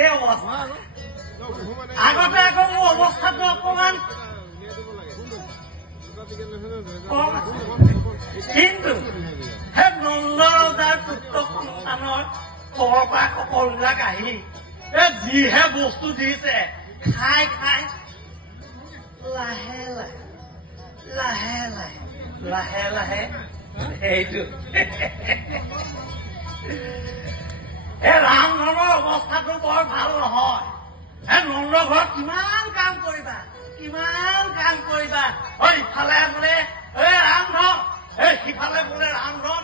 এই অৱস্থা আগতে আকৌ মোৰ অৱস্থাটো অকমান কিন্তু সেই নন্দ ৰজাৰ পুত্ৰ সন্তানৰ ঘৰৰ পৰা সকলোবিলাক আহি যিহে বস্তু দিছে খাই খাই লাহে লাহে লাহে লাহে লাহে লাহে সেইটো এই ৰামধনৰ অৱস্থাটো বৰ ভাল নহয় নন্দ ঘৰত কিমান কাম কৰিবা ইফালে বোলে এই ৰামধন সিফালে বোলে ৰামধন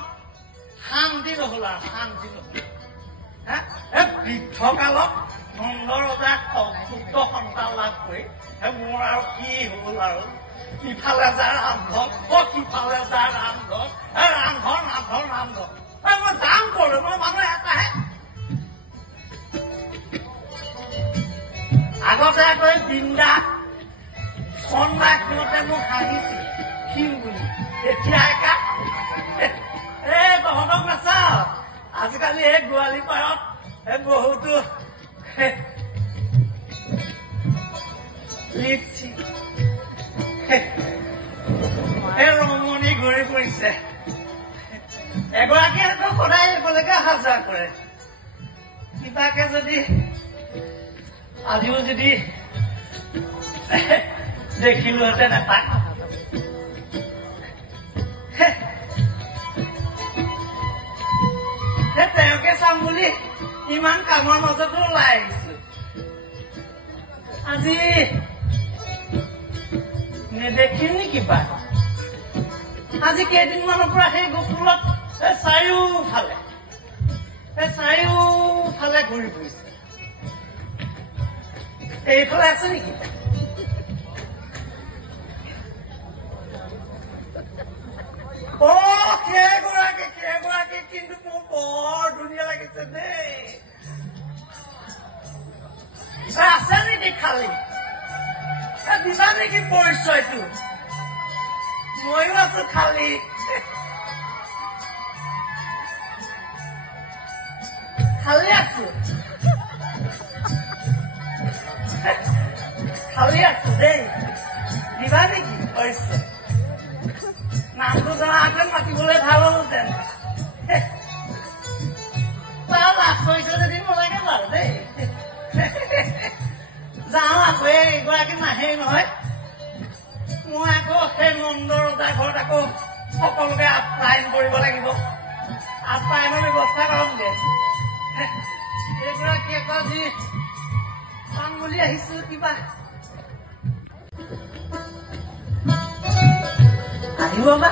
শান্তি নহল আৰু শান্তি নহল বৃদ্ধকালত নন্দ ৰজাক পুত্ৰ সন্তান লাভ কৰি মোৰ আৰু কি হল আৰু ইফালে যায় ৰামধন সিফালে যায় ৰামধন ৰামধন ৰামধন ৰামধন মই যাম কৰো মই মানুহ এটাহে আগতে আকৌ বৃন্দা সন্মাসতে মোক হাঁহিছিল ক্ষীণ বুলি এতিয়া একা তহঁতক নাচাও আজিকালি এই গোৱালি পাৰত বহুতো লিপষ্টিক ৰমণী ঘূৰি ফুৰিছে এগৰাকী আকৌ সদায় এইফালেকে অহা যোৱা কৰে কিবাকে যদি আজিও যদি দেখিলোহেঁতেন এপাক তেওঁকে চাম বুলি ইমান কামৰ মাজতো ওলাই আহিছো আজি নেদেখিম নেকি বা আজি কেইদিনমানৰ পৰা সেই গছপুৰত চাৰিওফালে ঘূৰি ফুৰিছে এইফালে আছে নেকি সেইগৰাকী কিন্তু মোৰ বৰ ধুনীয়া লাগিছে দেই আছে নেকি খালি দিবা নেকি পৰিচয়টো ময়ো আছো খালি আছো দেই দিবা নেকি পৰিচয় নামটো জনাহেঁতেন মাতিবলৈ ভাল হলহেঁতেন লাভ কৰিছে যদি মোলৈকে ভাল দেই যাওঁ আকৌ এইগৰাকী নাহেই নহয় মই আকৌ সেই নন্দ ৰজাৰ ঘৰত আকৌ সকলোকে আপ্যায়ন কৰিব লাগিব আপ্যায়নৰ ব্যৱস্থা কৰমগে এইগৰাকী আকৌ যি পাম বুলি আহিছো কিবা আহিব বা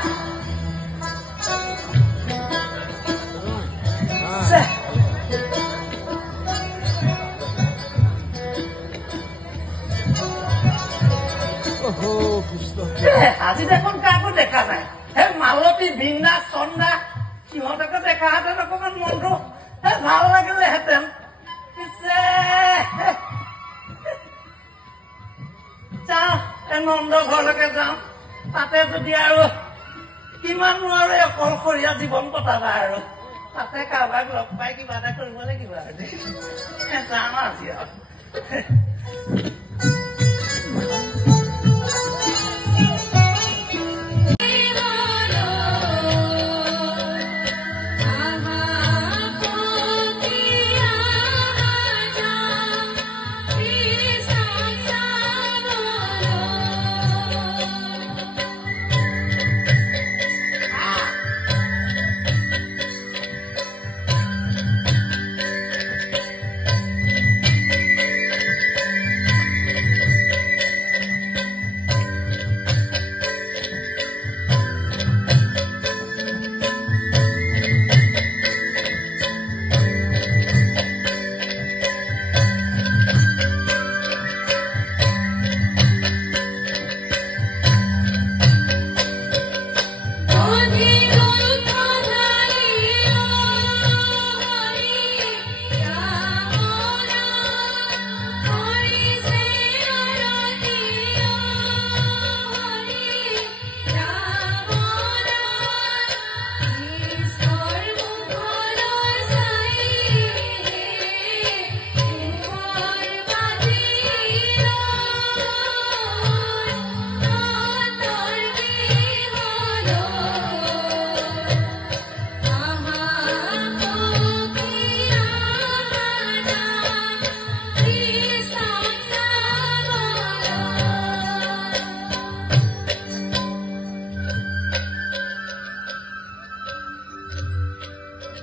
আজি দেখোন কাকো দেখা নাই সেই মালতী বৃন্দা চন্দা সিহঁতকে দেখাহেঁতেন অকমান মনটো ভাল লাগিলেহেঁতেন পিছে যাওঁ নন্দ ঘৰলৈকে যাওঁ তাতে যদি আৰু কিমানো আৰু অকলশৰীয়া জীৱন কটাবা আৰু তাতে কাৰোবাক লগ পাই কিবা এটা কৰিব লাগিব আৰু যাওঁ আজি আৰু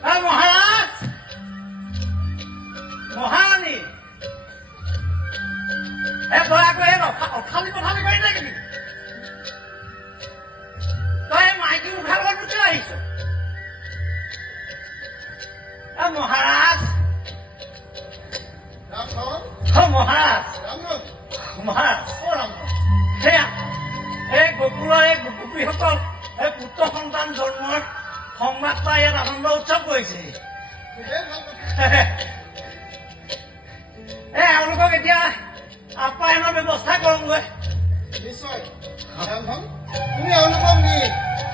মহাৰাজ মহাৰাণী দয়া কৰি অথালি পথালি কৰি থাকিবি তই মাইকী মুখাৰ লগত গুচি আহিছ মহাৰাজ মহাৰাজ মহাৰাজ সেয়া এই গোকুলৰ এই গোপীসকল এই পুত্ৰ সন্তান জন্মৰ সংবাদ পাই ইয়াত আনন্দ উৎসৱ কৰিছে এওঁলোকক এতিয়া আপ্যায়নৰ ব্যৱস্থা কৰোঁগৈ নিশ্চয় তুমি এওঁলোকক নি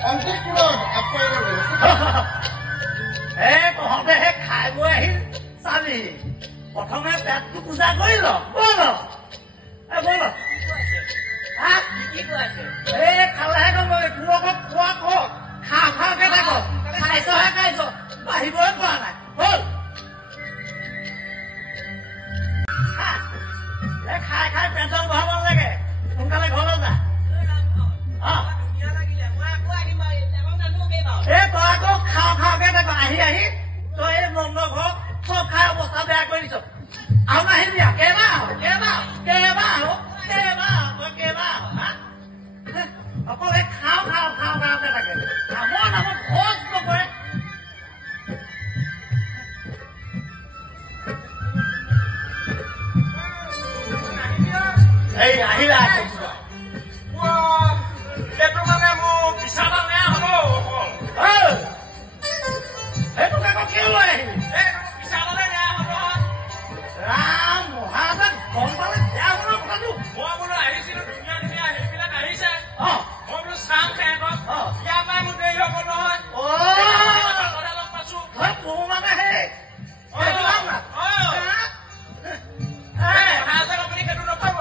অন্তঃপুৰত আপ্যায়নৰ ব্যৱস্থা তহঁতেহে খাই বৈ আহিল চাবি প্ৰথমে পেটটো পূজা কৰি ল বল বল খালেহে গম তোৰ লগত খোৱা খোৱা খাওঁ খাওঁকে থাক খাইছহে খাইছ বাঢ়িবই পৰা নাই বল খাই খাই পেটৰ বহাব লাগে সোনকালে ঘৰলৈ যা তই আকৌ খাওঁ খাওঁকে থাক আহি আহি তই এই নন্দ ঘৰ চব খাই অৱস্থা বেয়া কৰি দিছ আৰু নাহিবি কেইবাৰ অকল এই খাওঁ খাওঁকে থাকে নামৰ নামত খৰচ নকৰে এই আহিলা এইটো মানে মোৰ বিছানা বেয়া হ'ব সেইটোক আকৌ কিয় লৈ আহিবি বিছানালে বেয়া হ'ব ৰাম মহাৰাজ গম পালে বেয়া হ'ব কথাটো মই বোলো আহিছিলো ধুনীয়া ধুনীয়া সেইবিলাক আহিছে মই বোলো চাম সিহঁতক ইয়াৰ পৰা মোৰ দেৰি হ'ব নহয় লগ পাইছো তোৰ মানে সেই আপুনি সেইটো নপাব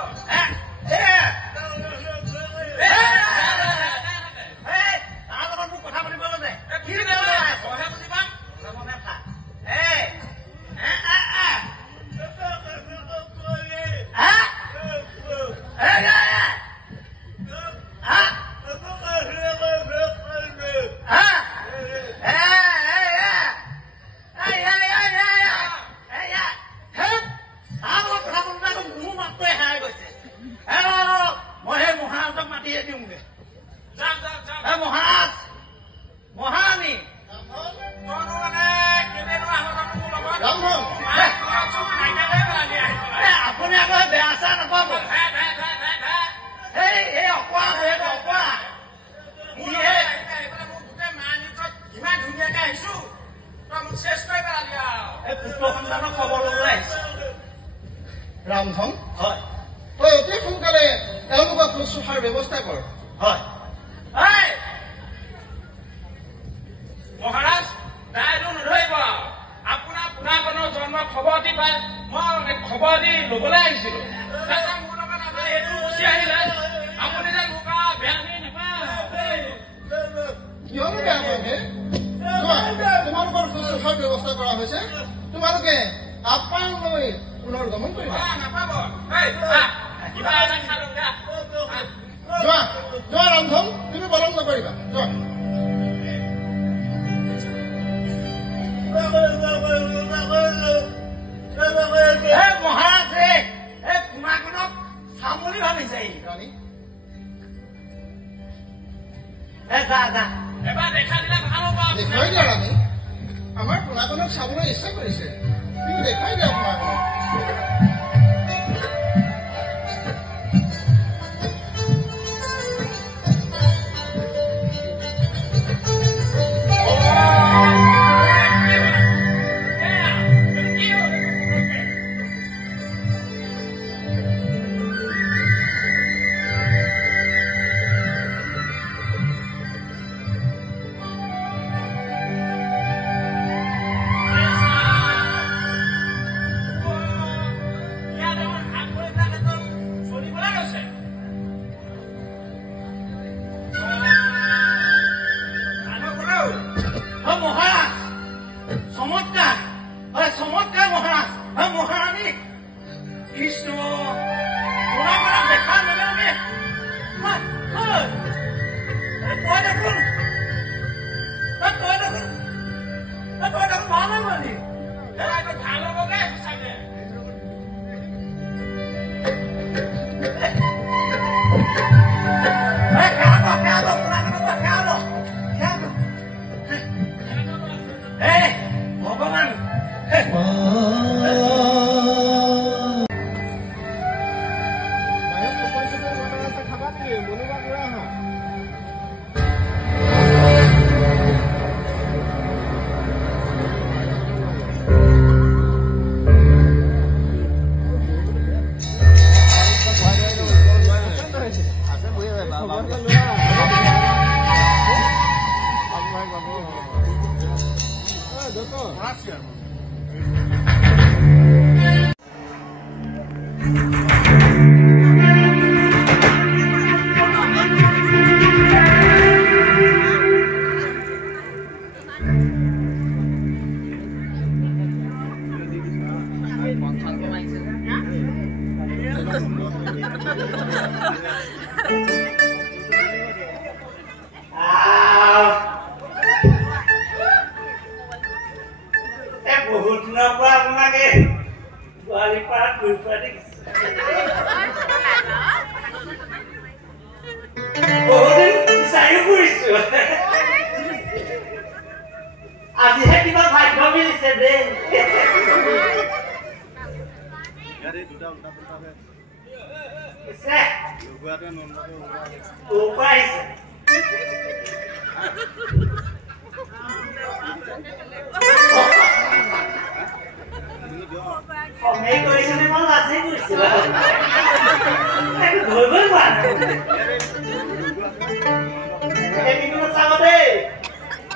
ৰামধন হয় তই অতি সোনকালে এওঁলোকক শুশ্ৰূষাৰ ব্যৱস্থা কৰ হয় মহাৰাজ তাইতো নধৰিব আপোনাৰ পোনাকণৰ জন্ম খবৰ দি পাই মই খবৰ দি ল'বলৈ আহিছিলো মোৰ লগত আপুনি এইটো গুচি আহিলে আপুনি যে মোক বেয়া দি কিয়নো বেয়া পাবে তোমালোকৰ শুশ্ৰূষাৰ ব্যৱস্থা কৰা হৈছে তোমালোকে আপ্যায়ন লৈ পুনৰ গমন কৰিবা যোৱা ৰামধন তুমি বলন নকৰিবা যোৱা মহাৰাজ এই পোনাকণক চাম বুলি ভাবিছে ৰাণী এবাৰ দেখা দিলে ভাল হ'ব দেখুৱাই দিয়া ৰাণী আমাৰ পোনাকণক চাবলৈ ইচ্ছা কৰিছে তুমি দেখাই দিয়া পোনাকণক চমৎকাৰ মহাৰাজ মহাৰাণী কৃষ্ণ পোনাকণক দেখাৰ লগে লগে তই দেখোন আজি এইটো ভাল হ'ব গে সঁচাকে ভগৱান বহুত দিনৰ পৰা আপোনাকে ছোৱালী পাৰা ঘূৰি ফুৰা দেখিছে বহুদিন বিচাৰি ফুৰিছো আজিহে কিবা ভাগ্য মিলিছে দেই Mấy người cho nên nó là thế người sửa em thổi với bạn em mình nó sao đây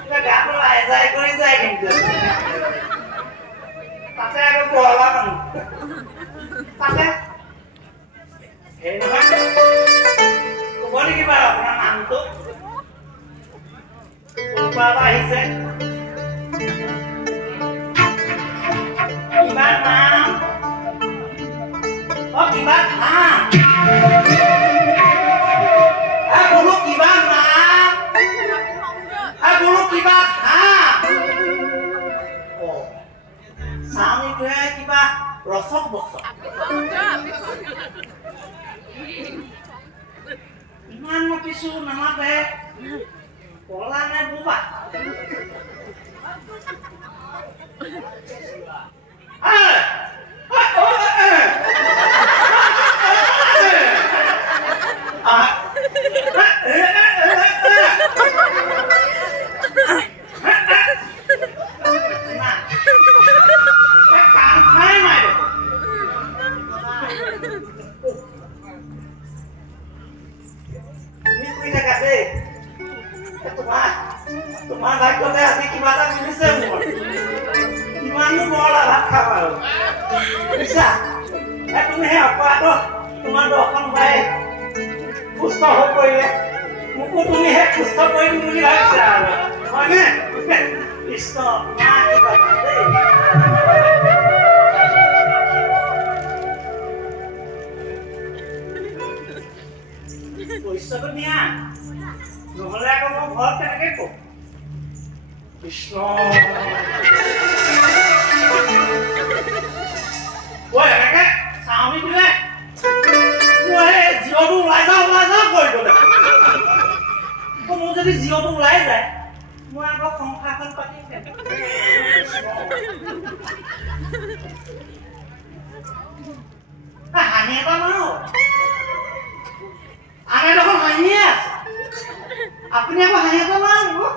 ta gạt nó lại dày coi dày mình được ta xe nó bò lắm ta xe thế nó bắt cũng có đi cái vào nó ăn tốt cũng qua bài xe bác mà có kỳ bác mà cô lúc kỳ bác mà cô lúc kỳ bác hả ồ sao như thế kỳ bác rồi sốc một sốc Iman mau pisu nama be pola na buba तुम्हारा को मैं अभी की बात मिली से हूँ इमानु बोला रखा वाला bisa तुम्हें apa तो तुम्हारा दोस्त भाई पुष्पा हो कोई है मुझको तुम्हें है पुष्पा कोई मुझे लग रहा है माने इसको माँ की बात है कोई सब नहीं है নহলে আকৌ মই ঘৰত কেনেকে কম কৃষ্ণ ঐ এনেকে চাউনি দিলে মই জিঅ'টো ওলাই যাওঁ কৰিব মোৰ যদি জিঅ'টো ওলাই যায় মই আকৌ সংসাৰখন পাতিম হাঁহি এটা মাৰো আনে দেখোন হাঁহিয়ে আছে আপনি apa hanya teman bu?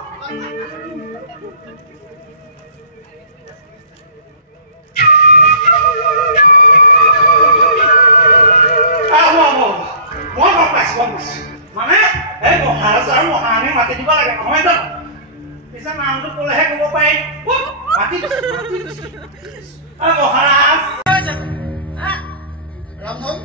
Mau bagus. Mana? Mau harus mati di bawah lagi. Mau itu? Bisa nangkep boleh ke bawah mati. Mau harus. Ramon?